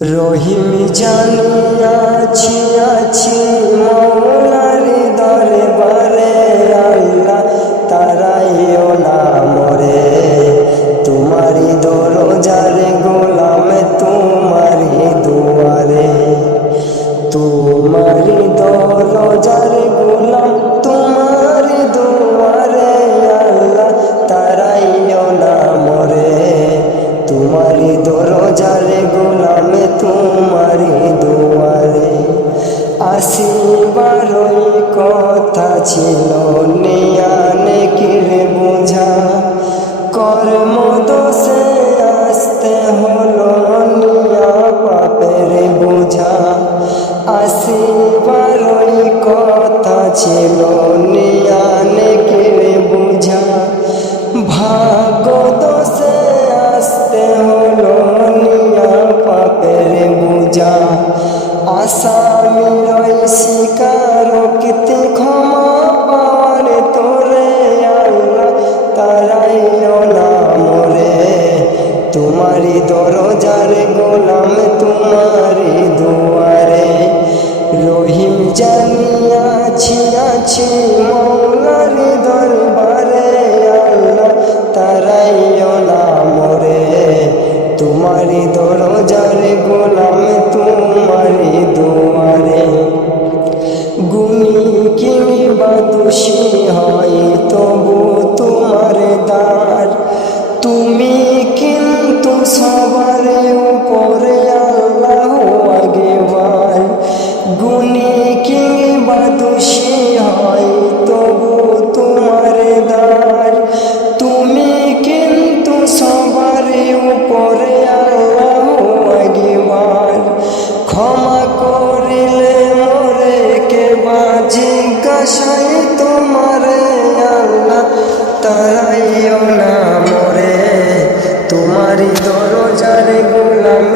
রহিম জানিয়াছি আছি মৌলার দরবারে, আল্লাহ তারাইও না মরে। তোমারি দরজার গোলাম তোমারি দুয়ারে, তোমারি দরজার গোলাম তোমারি দুয়ারে, আল্লাহ তারাইও না মরে। তোমারি দরজার গোলাম তোমারি দুয়ারে। আসিবারই কথা ছিল নিয়ানে কিরে বোঝা, কর্ম দোষে আসতে হলো নিয়া পাপের বোঝা। আসিবারই কথা ছিল নিয়ানে কিরে বোঝা, ভাগ্য দোষে আসতে হলো নিয়া পাপের বোঝা। আসামির স্বীকারোক্তি ক্ষমা পাওয়ার তোরে, আল্লাহ তারাইও না মরে। তোমারি দরজার গোলাম তোমারি দুয়ারে, রহিম জানিয়াছি আছি মৌলার দরবারে, আল্লাহ তারাইও না মরে। তোমারি দরজার গোলাম তোমারি দুয়ারে। গুণী কিংবা দোষী হয় তবু তোমার দ্বার, তুমি কিন্তু সবার উপরে আল্লাহ আগেবার। গুণী কিংবা দোষী হয় তবু তোমার দ্বার, তুমি কিন্তু সবার উপরে আল্লাহ আগেবার। ক্ষমা করিলে মোরে কে বা জিজ্ঞাসাই তোমারে, আল্লাহ তারাইও না মরে। তোমারি দরজার গোলাম